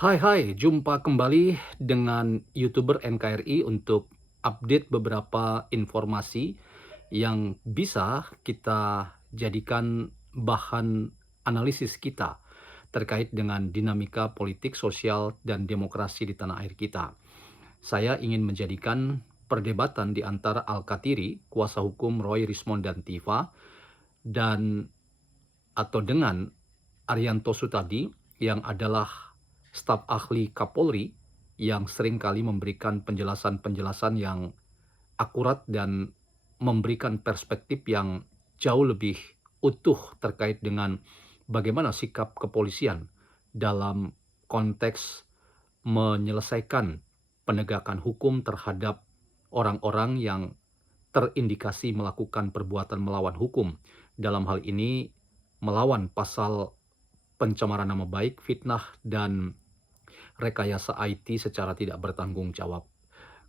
Hai, jumpa kembali dengan YouTuber NKRI untuk update beberapa informasi yang bisa kita jadikan bahan analisis kita terkait dengan dinamika politik, sosial, dan demokrasi di tanah air kita. Saya ingin menjadikan perdebatan di antara Al-Katiri, kuasa hukum Roy Rismond dan Tifa, dan atau dengan Arianto Sutadi yang adalah staf ahli Kapolri yang seringkali memberikan penjelasan-penjelasan yang akurat dan memberikan perspektif yang jauh lebih utuh terkait dengan bagaimana sikap kepolisian dalam konteks menyelesaikan penegakan hukum terhadap orang-orang yang terindikasi melakukan perbuatan melawan hukum. Dalam hal ini melawan pasal pencemaran nama baik, fitnah, dan rekayasa IT secara tidak bertanggung jawab,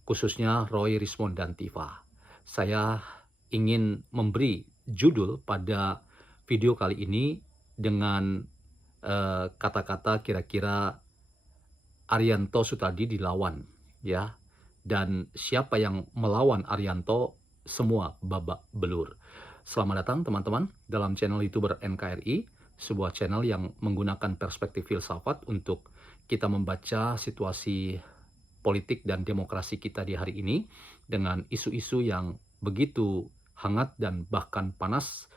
khususnya Roy Rismond dan Tifa. Saya ingin memberi judul pada video kali ini dengan kata-kata kira-kira Arianto Sutadi dilawan, ya. Dan siapa yang melawan Arianto, semua babak belur. Selamat datang teman-teman dalam channel YouTuber NKRI, sebuah channel yang menggunakan perspektif filsafat untuk kita membaca situasi politik dan demokrasi kita di hari ini dengan isu-isu yang begitu hangat dan bahkan panas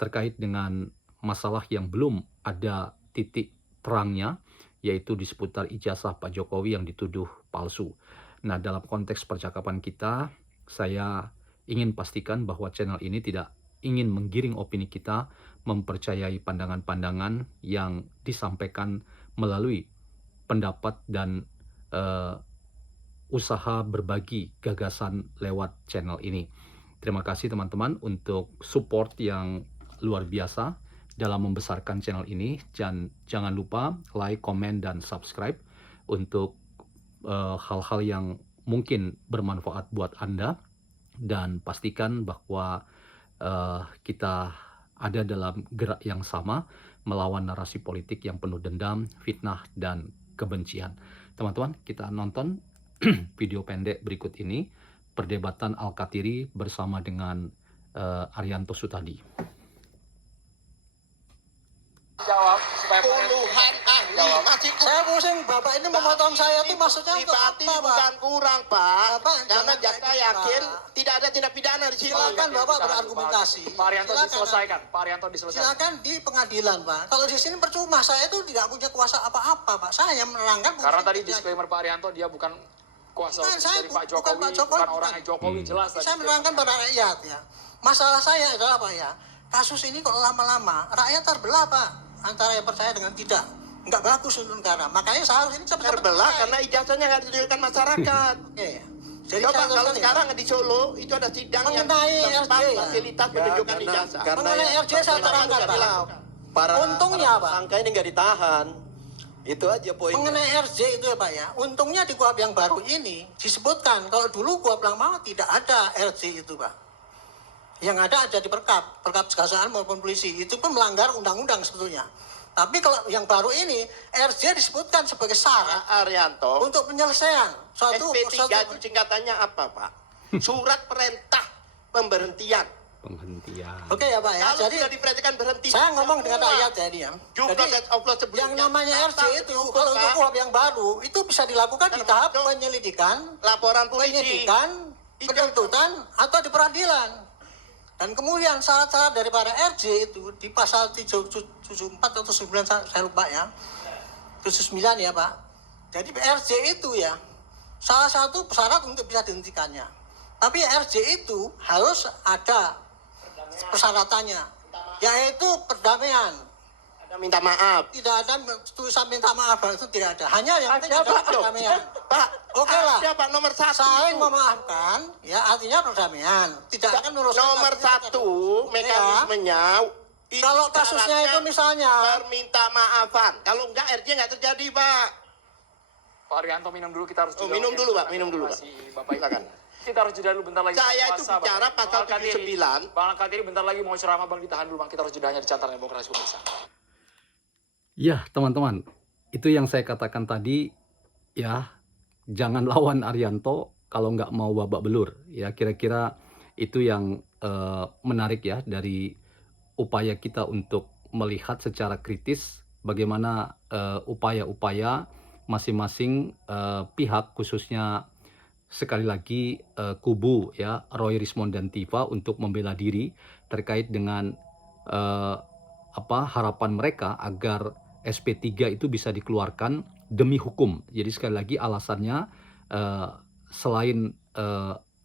terkait dengan masalah yang belum ada titik terangnya, yaitu di seputar ijazah Pak Jokowi yang dituduh palsu. Nah, dalam konteks percakapan kita, saya ingin pastikan bahwa channel ini tidak ingin menggiring opini kita, mempercayai pandangan-pandangan yang disampaikan melalui pendapat dan usaha berbagi gagasan lewat channel ini. Terima kasih teman-teman untuk support yang luar biasa dalam membesarkan channel ini. Dan jangan lupa like, komen, dan subscribe untuk hal-hal yang mungkin bermanfaat buat Anda. Dan pastikan bahwa kita ada dalam gerak yang sama melawan narasi politik yang penuh dendam, fitnah, dan kebencian. Teman-teman, kita nonton video pendek berikut ini, perdebatan Al-Katiri bersama dengan Arianto Sutadi. Jawab supaya puluhan ahli masih saya pusing, Bapak ini memotong saya tuh maksudnya untuk Bupati apa, Pak? bukan kurang, Pak. Bapak, Karena jangan jaksa kayak gitu, yakin Pak. tidak ada tindak pidana di sini. Silakan Bapak berargumentasi. Pak Arianto Silakan. diselesaikan. Pak Arianto diselesaikan. Silakan di pengadilan, Pak. Kalau di sini percuma, saya itu tidak punya kuasa apa-apa, Pak. Saya menerangkan. Karena tadi disclaimer Pak Arianto dia bukan kuasa Bukan, saya dari Pak bukan Jokowi, Pak Jokowi, bukan orangnya Jokowi, jelas tadi. Saya menerangkan pada rakyat ya. Masalah saya adalah Pak ya, kasus ini kok lama-lama rakyat terbelah, Pak, antara yang percaya dengan tidak. Nggak bagus untuk negara. Makanya saya harus ini cepat-cepat Terbelah selesai. karena ijazahnya nggak ditunjukkan masyarakat. Oke. Jadi Coba saya kalau teruskan ya. sekarang di Solo itu ada sidang yang Mengenai tempat RJ, ya? fasilitas penunjukan ijazah. Mengenai RJ saya terangkan, Pak. Untungnya, Pak. Tersangka ini nggak ditahan. Itu aja poinnya. Mengenai RJ itu ya Pak ya, untungnya di KUHP yang baru ini disebutkan, kalau dulu KUHP lama tidak ada RJ itu Pak. Yang ada di Perkap Kejaksaan maupun polisi, itu pun melanggar undang-undang sebetulnya. Tapi kalau yang baru ini, RJ disebutkan sebagai syarat Arianto, untuk penyelesaian suatu SP3 itu singkatannya apa, Pak? Surat perintah pemberhentian. Penghentian. Oke ya Pak ya, Kalau jadi sudah diperhatikan berhenti. saya ngomong dengan semua. rakyat ya ini ya. Due Jadi process of law sebelumnya yang namanya RJ apa itu, dihukum, kalau untuk Pak? KUHP yang baru, itu bisa dilakukan di tahap Termasuk penyelidikan, laporan polisi. penyidikan, penuntutan, atau di peradilan. Dan kemudian syarat-syarat daripada RJ itu di pasal 74 atau 9 saya lupa ya. 79 ya Pak. Jadi RJ itu ya salah satu syarat untuk bisa dihentikannya. Tapi RJ itu harus ada persyaratannya, yaitu perdamaian. Ada minta maaf. Tidak ada tulisan minta maaf, itu tidak ada. Hanya yang penting Ada, adalah Pak. perdamaian. Pak, Oke lah. ada, Pak, nomor 1. Saling memaafkan, ya artinya perdamaian. Tidak akan merusak. Nomor 1 mekanismenya. itu Kalau kasusnya syaratnya itu misalnya, perminta maafan. Kalau enggak RJ nggak terjadi, Pak. Pak Arianto minum dulu, kita harus Oh, jeda. minum Oke, dulu, Pak, silakan. minum dulu, Pak. Terima kasih, Bapak. Silakan. Kita harus jeda dulu bentar lagi. Saya itu Puasa, bicara Bapak. pasal Bang Al-Katiri. 79. Bang Al-Katiri bentar lagi mau ceramah, Bang, ditahan dulu, Bang. Kita harus jedanya di Carta Demokrasi pemirsa. Ya, teman-teman, itu yang saya katakan tadi, ya, jangan lawan Arianto kalau nggak mau babak belur. Ya, kira-kira itu yang menarik ya dari upaya kita untuk melihat secara kritis bagaimana upaya-upaya masing-masing pihak, khususnya sekali lagi kubu ya Roy Rismond dan Tiva, untuk membela diri terkait dengan harapan mereka agar SP3 itu bisa dikeluarkan demi hukum. Jadi sekali lagi alasannya selain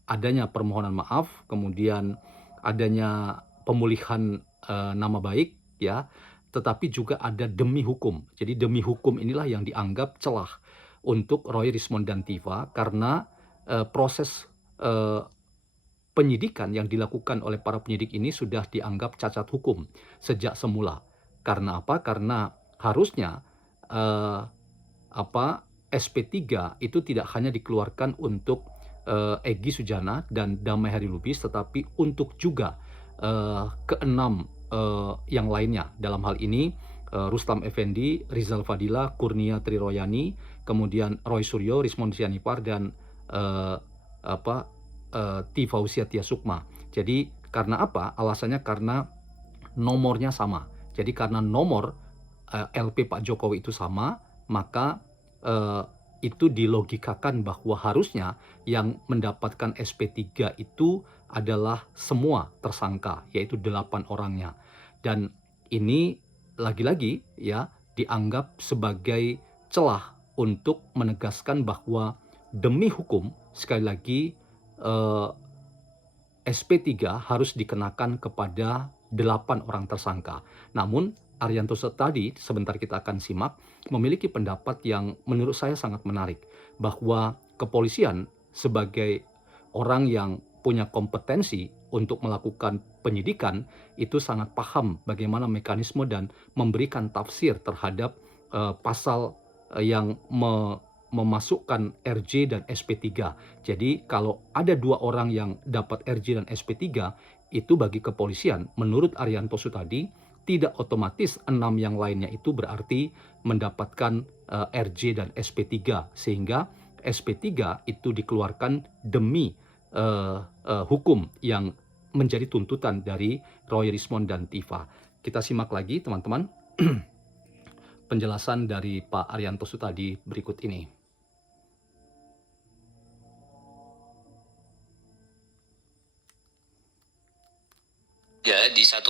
adanya permohonan maaf, kemudian adanya pemulihan nama baik ya, tetapi juga ada demi hukum. Jadi demi hukum inilah yang dianggap celah untuk Roy Rismond dan Tiva, karena proses penyidikan yang dilakukan oleh para penyidik ini sudah dianggap cacat hukum sejak semula. Karena apa? Karena harusnya SP3 itu tidak hanya dikeluarkan untuk Egy Sujana dan Damai Harilubis, tetapi untuk juga keenam yang lainnya. Dalam hal ini Rustam Effendi, Rizal Fadila, Kurnia Triroyani, kemudian Roy Suryo, Rismond Sianipar, dan Tiva Usiatia Sukma. Jadi karena apa? Alasannya karena nomornya sama. Jadi karena nomor LP Pak Jokowi itu sama, maka itu dilogikakan bahwa harusnya yang mendapatkan SP3 itu adalah semua tersangka, yaitu 8 orangnya. Dan ini lagi-lagi ya dianggap sebagai celah untuk menegaskan bahwa demi hukum, sekali lagi SP3 harus dikenakan kepada 8 orang tersangka. Namun Arianto tadi, sebentar kita akan simak, memiliki pendapat yang menurut saya sangat menarik, bahwa kepolisian sebagai orang yang punya kompetensi untuk melakukan penyidikan itu sangat paham bagaimana mekanisme dan memberikan tafsir terhadap pasal yang memasukkan RJ dan SP3. Jadi kalau ada 2 orang yang dapat RJ dan SP3, itu bagi kepolisian menurut Arianto Sutadi tidak otomatis 6 yang lainnya itu berarti mendapatkan RJ dan SP3, sehingga SP3 itu dikeluarkan demi hukum yang menjadi tuntutan dari Roy Rismond dan Tiva. Kita simak lagi teman-teman penjelasan dari Pak Arianto Sutadi berikut ini. Ya, di 109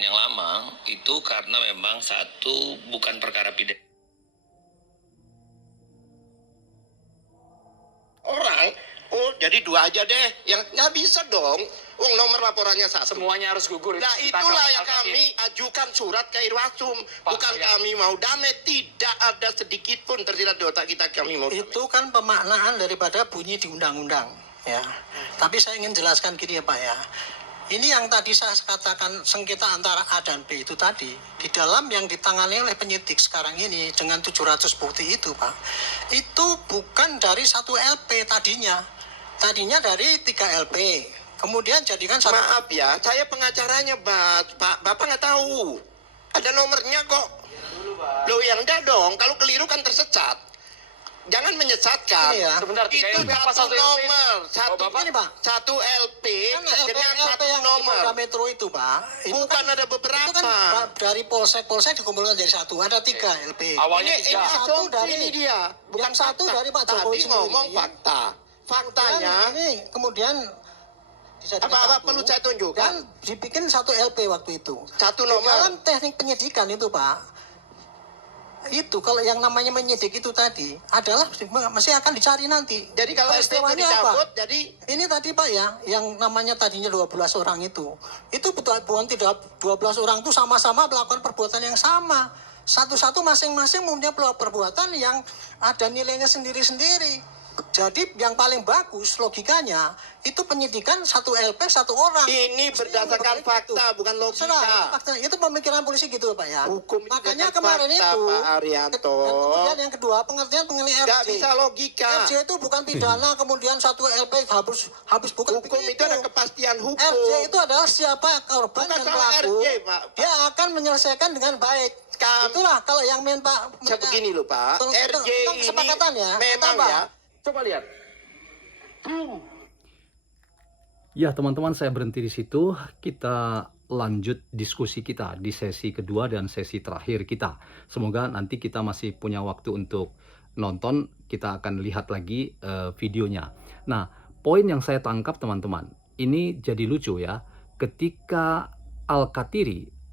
yang lama itu karena memang satu bukan perkara pidana. Orang, oh jadi 2 aja deh. Yang nggak bisa dong. Wong nomor laporannya 1. Semuanya harus gugur. Nah itulah yang kami ajukan surat ke Irwasum. Bukan kami mau damai, tidak ada sedikit pun tersirat di otak kita kami mau damai. Itu kan pemaknaan daripada bunyi di undang-undang ya. Tapi saya ingin jelaskan gini ya Pak ya. Ini yang tadi saya katakan sengketa antara A dan B itu tadi, di dalam yang ditangani oleh penyidik sekarang ini dengan 700 bukti itu Pak, itu bukan dari 1 LP tadinya. Tadinya dari 3 LP, kemudian jadikan satu. Maaf ya, saya pengacaranya Pak, Bapak nggak tahu. Ada nomornya kok. Loh yang enggak dong, kalau keliru kan tersesat. Jangan menyesatkan. Iya. Sebentar, Itu apa satu LP? nomor, Ini Pak, satu LP kan dengan LP satu yang di nomor. Polda Metro itu Pak, itu Bukan ada itu beberapa. kan dari polsek dikumpulkan jadi satu, ada 3 LP. Awalnya Ini satu asumsi dari- ini dia, bukan yang satu fakta. dari Pak Jokowi Tadi sendiri. ngomong fakta. Faktanya Ini kemudian dijadikan apa satu, perlu saya tunjukkan? dan dibikin 1 LP waktu itu. Satu Di dalam nomor. teknik penyidikan itu Pak, itu kalau yang namanya menyidik itu tadi adalah masih akan dicari nanti. Jadi kalau ST itu Peristiwanya dicabut, jadi Ini tadi Pak ya, yang namanya tadinya 12 orang itu bukan tidak 12 orang itu sama-sama melakukan perbuatan yang sama. Satu-satu masing-masing mempunyai perbuatan yang ada nilainya sendiri-sendiri. Jadi yang paling bagus logikanya itu penyidikan satu LP satu orang. Ini berdasarkan fakta, bukan logika. Fakta. Itu pemikiran polisi gitu Pak ya. Hukum itu Makanya bukan kemarin fakta, itu Pak Arianto. kemudian yang kedua pengertian mengenai RJ. Nggak bisa logika. RJ itu bukan pidana kemudian satu LP habis bukan Hukum itu ada kepastian hukum. RJ itu adalah siapa korban Bukan dan salah pelaku. RJ, Pak. Dia akan menyelesaikan dengan baik. Itulah kalau yang main Pak. Begini loh Pak, RJ ini kesepakatan ya. memang Apa? ya. Coba lihat. Ya, teman-teman, saya berhenti di situ. Kita lanjut diskusi kita di sesi kedua dan sesi terakhir kita. Semoga nanti kita masih punya waktu untuk nonton. Kita akan lihat lagi videonya. Nah, poin yang saya tangkap, teman-teman, ini jadi lucu ya. Ketika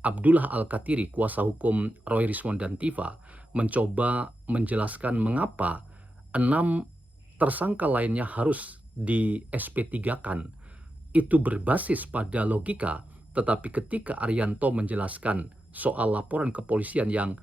Abdullah Al-Katiri, kuasa hukum Roy Rismond dan Tifa, mencoba menjelaskan mengapa 6 tersangka lainnya harus di SP3-kan. Itu berbasis pada logika, tetapi ketika Arianto menjelaskan soal laporan kepolisian yang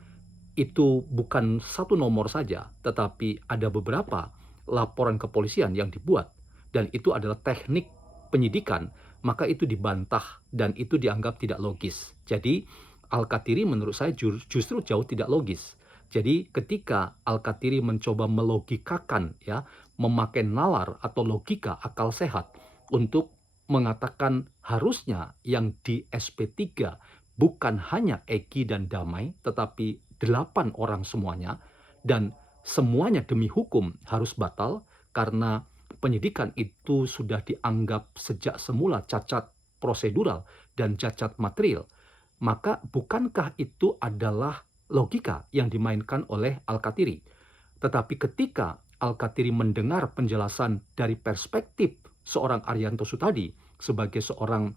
itu bukan satu nomor saja, tetapi ada beberapa laporan kepolisian yang dibuat, dan itu adalah teknik penyidikan, maka itu dibantah dan itu dianggap tidak logis. Jadi Al-Katiri menurut saya justru jauh tidak logis. Jadi ketika Al-Katiri mencoba melogikakan ya, memakai nalar atau logika akal sehat untuk mengatakan harusnya yang di SP3 bukan hanya Egi dan Damai, tetapi 8 orang semuanya, dan semuanya demi hukum harus batal karena penyidikan itu sudah dianggap sejak semula cacat prosedural dan cacat material, maka bukankah itu adalah logika yang dimainkan oleh Al-Katiri? Tetapi ketika Al-Katiri mendengar penjelasan dari perspektif seorang Arianto Sutadi sebagai seorang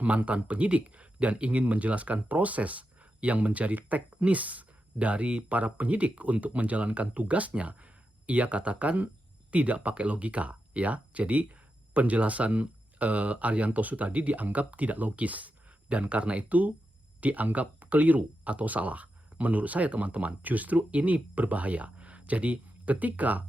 mantan penyidik dan ingin menjelaskan proses yang menjadi teknis dari para penyidik untuk menjalankan tugasnya, ia katakan tidak pakai logika ya. Jadi penjelasan Arianto Sutadi dianggap tidak logis dan karena itu dianggap keliru atau salah. Menurut saya teman-teman, justru ini berbahaya. Jadi ketika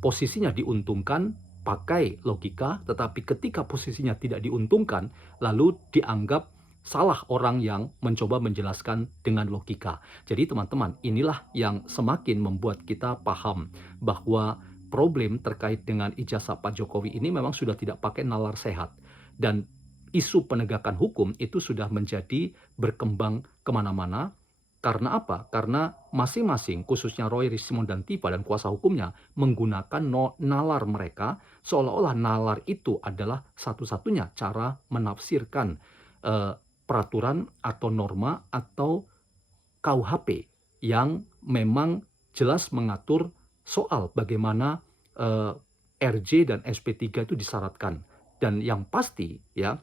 posisinya diuntungkan pakai logika, tetapi ketika posisinya tidak diuntungkan lalu dianggap salah orang yang mencoba menjelaskan dengan logika. Jadi teman-teman, inilah yang semakin membuat kita paham bahwa problem terkait dengan ijazah Pak Jokowi ini memang sudah tidak pakai nalar sehat. Dan isu penegakan hukum itu sudah menjadi berkembang kemana-mana. Karena apa? Karena masing-masing, khususnya Roy Rismond dan Tifa dan kuasa hukumnya, menggunakan nalar mereka, seolah-olah nalar itu adalah satu-satunya cara menafsirkan peraturan atau norma atau KUHP yang memang jelas mengatur soal bagaimana RJ dan SP3 itu disyaratkan. Dan yang pasti ya,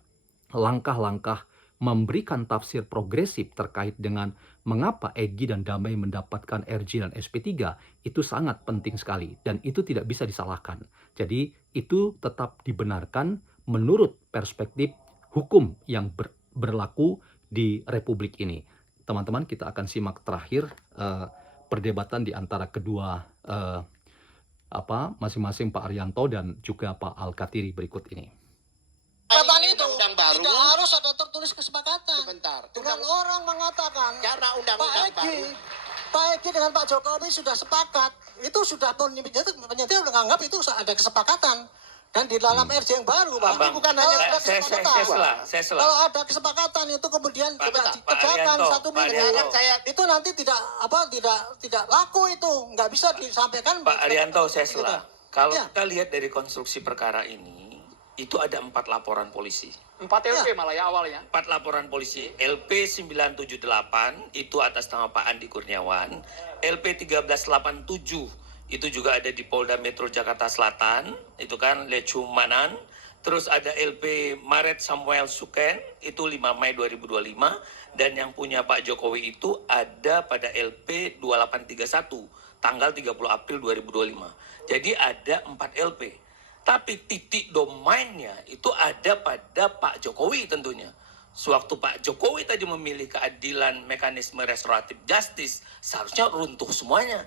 langkah-langkah memberikan tafsir progresif terkait dengan mengapa Egi dan Damai mendapatkan RJ dan SP3 itu sangat penting sekali dan itu tidak bisa disalahkan. Jadi itu tetap dibenarkan menurut perspektif hukum yang berlaku di Republik ini. Teman-teman, kita akan simak terakhir perdebatan di antara kedua masing-masing Pak Arianto dan juga Pak Al-Katiri berikut ini. Kesepakatan itu Undang-undang baru. tidak harus ada tertulis kesepakatan. Sebentar. Dengan orang mengatakan Karena undang-undang Pak Egi dengan Pak Jokowi sudah sepakat, itu sudah penyidik sudah menganggap itu ada kesepakatan. Dan di dalam RJ yang baru, Pak, Abang, bukan hanya ada saya kesepakatan. selah. Kalau ada kesepakatan itu kemudian Pak dikerjakan Arianto, satu Pak minggu, Arianto. itu nanti tidak laku itu, nggak bisa disampaikan. Pak Arianto, saya selah. Kalau Ya. kita lihat dari konstruksi perkara ini, itu ada 4 laporan polisi. 4 LP malah ya awalnya. 4 laporan polisi. LP 978 itu atas nama Pak Andi Kurniawan. LP 1387 itu juga ada di Polda Metro Jakarta Selatan, itu kan Lecumanan. Terus ada LP Maret Samuel Suken, itu 5 Mei 2025. Dan yang punya Pak Jokowi itu ada pada LP 2831, tanggal 30 April 2025. Jadi ada 4 LP. Tapi titik domainnya itu ada pada Pak Jokowi tentunya. Sewaktu Pak Jokowi tadi memilih keadilan mekanisme restoratif justice, seharusnya runtuh semuanya.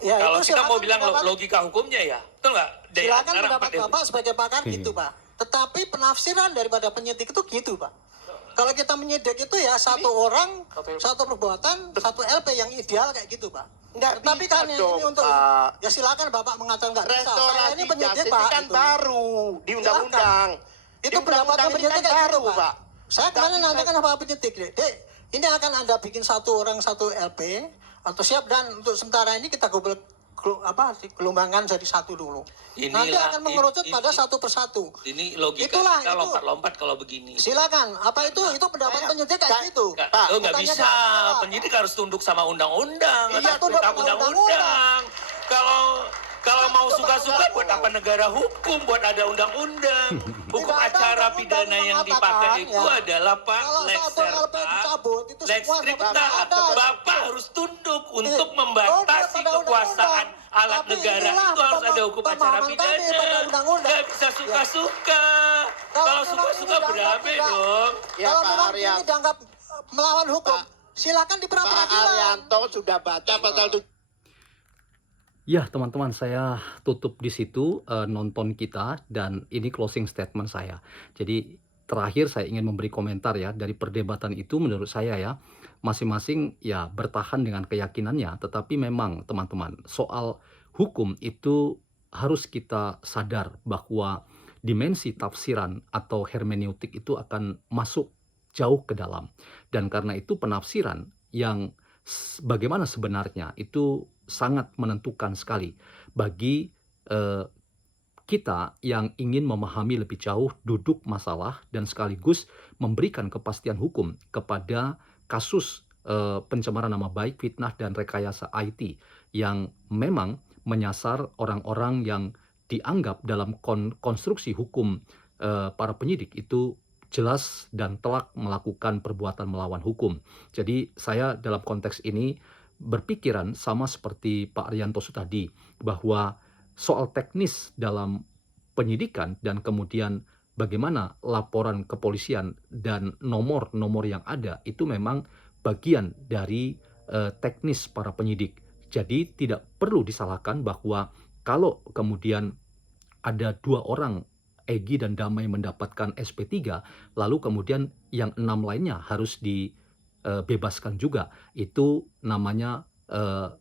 Ya, Kalau itu kita mau silakan bilang pendapat- logika hukumnya ya, betul nggak? Dari Silakan antara pendapat empat itu. Bapak sebagai pakar gitu, Pak. Tetapi penafsiran daripada penyidik itu gitu, Pak. Kalau kita menyidik itu ya satu orang, satu perbuatan, satu LP yang ideal kayak gitu, Pak. Nggak Tetapi bisa kan yang dong, ini untuk Pak. ya silakan Bapak mengatakan nggak bisa. Saya Restorasi ini penyidik, justice Pak. kan gitu. baru di undang-undang. Itu Di pendapat undang-undang ini penyidik kan kayak gitu, baru, Pak. Saya Nggak kemarin bisa. nantikan sama penyidik, Dek, ini akan Anda bikin satu orang satu LP atau siap, dan untuk sementara ini kita gelombangkan jadi satu dulu. Nanti Inilah- akan mengerucut ini- pada satu persatu. Ini logika Itulah, kita itu. lompat-lompat kalau begini. Silakan. Apa itu pendapat penyidik kayak gitu. Nggak, nggak Bukannya bisa. salah. Penyidik harus tunduk sama undang-undang. Iya, harus tunduk tentang sama undang-undang. Kalau mau Tunduk sama suka-suka buat apa negara hukum, buat ada undang-undang. Hukum Tidak ada acara undang-undang pidana yang mengatakan, dipakai itu ya. adalah Pak Kalau Lex satu LP Serta, dicabut, itu Lex semua Stripta. dapat ada. Bapak harus tunduk untuk Tunduk membatasi pada kekuasaan undang-undang. alat Tapi negara. inilah Itu harus ada hukum acara pemahaman kami pada pidana. undang-undang. Nggak bisa suka-suka. Kalau Kalau memang suka-suka ini dianggap berabe tidak- dong. Ya, Kalau Pak memang Aryan. ini dianggap melawan hukum, silakan di Pak pra-peradilan. Arianto sudah baca pasal 7. Ya, teman-teman, saya tutup di situ nonton kita, dan ini closing statement saya. Jadi terakhir saya ingin memberi komentar ya dari perdebatan itu. Menurut saya ya, masing-masing ya bertahan dengan keyakinannya, tetapi memang teman-teman, soal hukum itu harus kita sadar bahwa dimensi tafsiran atau hermeneutik itu akan masuk jauh ke dalam, dan karena itu penafsiran yang bagaimana sebenarnya itu sangat menentukan sekali bagi kita yang ingin memahami lebih jauh duduk masalah dan sekaligus memberikan kepastian hukum kepada kasus pencemaran nama baik, fitnah, dan rekayasa IT yang memang menyasar orang-orang yang dianggap dalam konstruksi hukum para penyidik itu jelas dan telak melakukan perbuatan melawan hukum. Jadi saya dalam konteks ini berpikiran sama seperti Pak Arianto tadi, bahwa soal teknis dalam penyidikan dan kemudian bagaimana laporan kepolisian dan nomor-nomor yang ada itu memang bagian dari teknis para penyidik. Jadi tidak perlu disalahkan bahwa kalau kemudian ada 2 orang, Egy dan Damai, mendapatkan SP3, lalu kemudian yang 6 lainnya harus dibebaskan juga. Itu namanya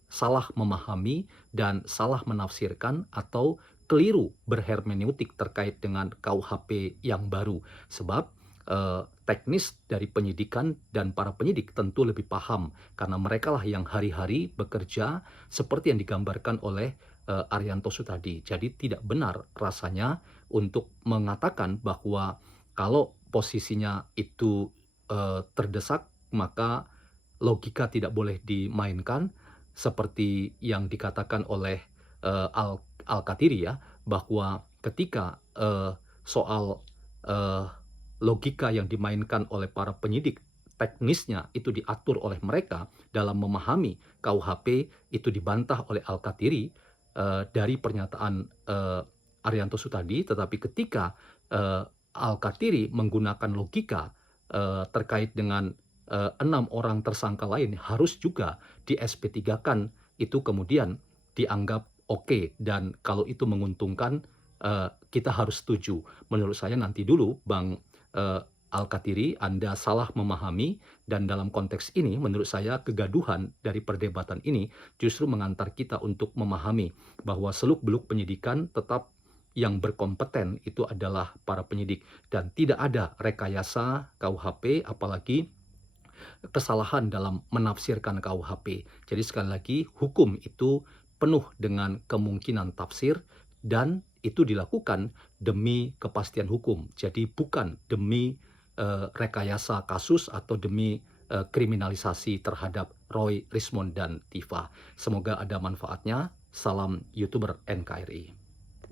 salah memahami dan salah menafsirkan atau keliru berhermeneutik terkait dengan KUHP yang baru. Sebab teknis dari penyidikan dan para penyidik tentu lebih paham, karena mereka lah yang hari-hari bekerja seperti yang digambarkan oleh Arianto tadi. Jadi tidak benar rasanya untuk mengatakan bahwa kalau posisinya itu terdesak maka logika tidak boleh dimainkan, seperti yang dikatakan oleh Al-Qatiri ya, bahwa ketika soal logika yang dimainkan oleh para penyidik, teknisnya itu diatur oleh mereka dalam memahami KUHP, itu dibantah oleh Al-Qatiri dari pernyataan Arianto tadi. Tetapi ketika Al-Qatiri menggunakan logika terkait dengan 6 orang tersangka lain harus juga di SP3-kan, itu kemudian dianggap oke, dan kalau itu menguntungkan kita harus setuju. Menurut saya nanti dulu Bang Al-Qatiri, Anda salah memahami, dan dalam konteks ini menurut saya kegaduhan dari perdebatan ini justru mengantar kita untuk memahami bahwa seluk-beluk penyidikan tetap yang berkompeten itu adalah para penyidik, dan tidak ada rekayasa KUHP apalagi kesalahan dalam menafsirkan KUHP. Jadi sekali lagi, hukum itu penuh dengan kemungkinan tafsir, dan itu dilakukan demi kepastian hukum. Jadi bukan demi rekayasa kasus atau demi kriminalisasi terhadap Roy, Rismond, dan Tifa. Semoga ada manfaatnya. Salam YouTuber NKRI.